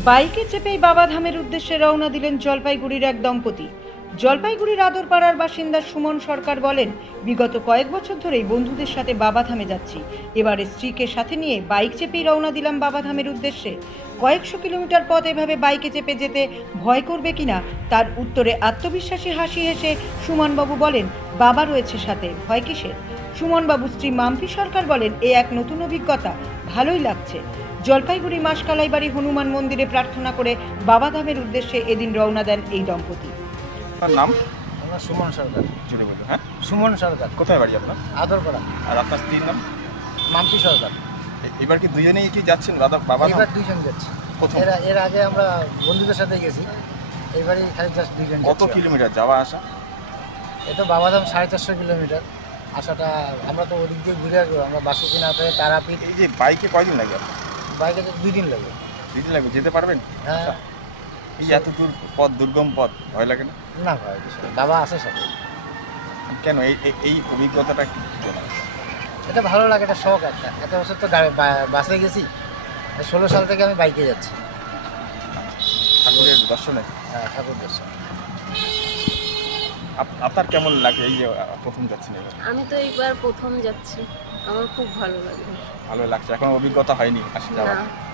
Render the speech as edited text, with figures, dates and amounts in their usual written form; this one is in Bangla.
বাইকে চেপেই বাবাধামের উদ্দেশ্যে রওনা দিলেন জলপাইগুড়ির এক দম্পতি। জলপাইগুড়ির আদরপাড়ার বাসিন্দা সুমন সরকার বলেন, বিগত কয়েক বছর ধরেই বন্ধুদের সাথে বাবাধামে যাচ্ছি। এবারে স্ত্রীকে সাথে নিয়ে বাইক চেপেই রওনা দিলাম বাবাধামের উদ্দেশ্যে। কয়েকশো কিলোমিটার পথ এভাবে বাইকে চেপে যেতে ভয় করবে কিনা তার উত্তরে আত্মবিশ্বাসী হাসি হেসে সুমনবাবু বলেন, বাবা রয়েছে সাথে, ভয় কিসের। সুমনবাবু স্ত্রী মাম্পি সরকার বলেন, এ এক নতুন অভিজ্ঞতা, ভালোই লাগছে। জলপাইগুড়ি মাসকালাইবাড়ি হনুমান মন্দিরে প্রার্থনা করে বাবাধামের উদ্দেশ্যে এদিন রওনা দেন এই দম্পতি। আপনার নাম? আমার সুমন সরকার। জুড়ে বলুন। হ্যাঁ, সুমন সরকার, কোথায় বাড়ি আপনার? আদরপাড়া। আর আপনার স্ত্রীর নাম? মাম্পি সরকার। এবার কি দুজনেই কি যাচ্ছেন বাবা? এবার দুইজন যাচ্ছি। প্রথম এর আগে আমরা বন্ধুদের সাথে গেছি, এবারে খালি জাস্ট দুইজন। কত কিলোমিটার যাওয়া আসা? এটা বাবাধাম 450 কিলোমিটার। আসাটা আমরা তো ওদিক দিয়ে ঘুরে আসবো, আমরা বাসুকিনা হয়ে তারাপীঠ। এই যে বাইকে কয়দিন লাগে আপনার? বাইকে তো 2 দিন লাগে। 2 দিন লাগবে, যেতে পারবেন? হ্যাঁ। আচ্ছা। এই এত দূর পথ, দুর্গম পথ, ভয় লাগে না? না ভাই, কিছু না। বাবা আছে সাথে। কেন এই অভিজ্ঞতাটা কি কেন? এটা ভালো লাগে, এটা শখ একটা। এত বছর তো বাসে গেছি, 16 সাল থেকে আমি বাইকে যাচ্ছি। ঠাকুরের দর্শনে? হ্যাঁ, ঠাকুর দর্শন। আপনার কেমন লাগে এই যে প্রথম যাচ্ছেন? এবার আমি তো এইবার প্রথম যাচ্ছি, আমার খুব ভালো লাগে। ভালো লাগছে, এখন অভিজ্ঞতা হয়নি আসলে যাওয়ার? না।